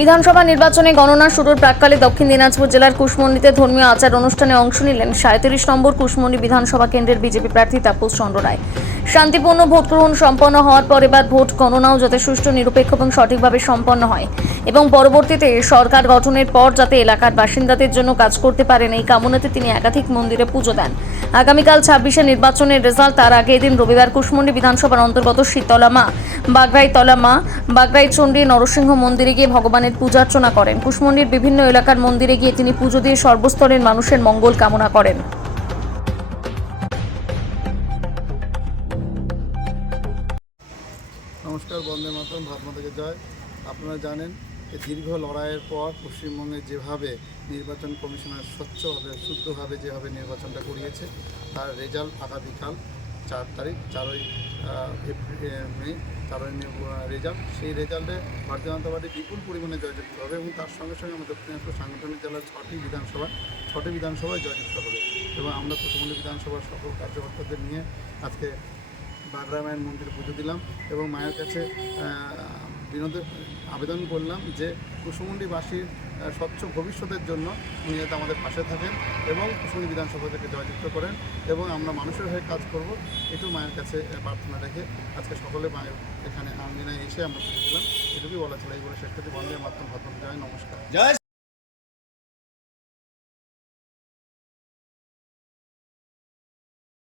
বিধানসভা নির্বাচনে গণনা শুরুর প্রাক্কালে দক্ষিণ দিনাজপুর জেলার কুশমন্ডিতে ধর্মীয় আচার অনুষ্ঠানে অংশ নিলেন 37 নম্বর কুশমন্ডি বিধানসভা কেন্দ্রের বিজেপি প্রার্থী তাপস চন্দ্র রায়। শান্তিপূর্ণ ভোট গ্রহণ সম্পন্ন হওয়ার পর এবার ভোট গণনাও যাতে সুষ্ঠু, নিরপেক্ষ এবং সঠিকভাবে সম্পন্ন হয় এবং পরবর্তীতে সরকার গঠনের পর যাতে এলাকার বাসিন্দাদের জন্য কাজ করতে পারেন, এই কামনাতে তিনি একাধিক মন্দিরে পুজো দেন। আগামীকাল 26শে নির্বাচনের রেজাল্ট, তার আগে এদিন রবিবার কুশমন্ডি বিধানসভার অন্তর্গত শীতলা মা, বাগরাইতলা মা, বাগরাইচণ্ডী নরসিংহ মন্দিরে গিয়ে ভগবানের পূজার্চনা করেন। কুশমন্ডির বিভিন্ন এলাকার মন্দিরে গিয়ে তিনি পুজো দিয়ে সর্বস্তরের মানুষের মঙ্গল কামনা করেন। নমস্কার, বন্দে মাতরম, ভারত মাতাকে জয়। আপনারা জানেন যে দীর্ঘ লড়াইয়ের পর পশ্চিমবঙ্গে যেভাবে নির্বাচন কমিশনার স্বচ্ছভাবে শুদ্ধভাবে যেভাবে নির্বাচনটা করিয়েছে, তার রেজাল্ট আগামীকাল 4 তারিখ 4ই মে রেজাল্ট। সেই রেজাল্টে ভারতীয় জনতা পার্টি বিপুল পরিমাণে জয়যুক্ত হবে এবং তার সঙ্গে সঙ্গে আমাদের দক্ষিণ দিনাজপুর সাংগঠনিক জেলার 6টি বিধানসভায় জয়যুক্ত হবে। এবং আমরা কুশমন্ডি বিধানসভার সকল কার্যকর্তাদের নিয়ে আজকে বাগরা মায়ের মন্দিরে পুজো দিলাম এবং মায়ের কাছে আবেদন করলাম যে কুশমন্ডিবাসীর স্বচ্ছ ভবিষ্যতের জন্য উনি যাতে আমাদের পাশে থাকেন এবং কুশমন্ডি বিধানসভা থেকে জয়যুক্ত করেন এবং আমরা মানুষের হয়ে কাজ করব, এটু মায়ের কাছে প্রার্থনা রেখে আজকে সকলে মায়ের এখানে আঙ্গিনায় এসে আমরা পুজো দিলাম। এটুকুই বলা ছিল। এই বলে শেষ করতে বন্ধের মাধ্যম ভাত জয়। নমস্কার।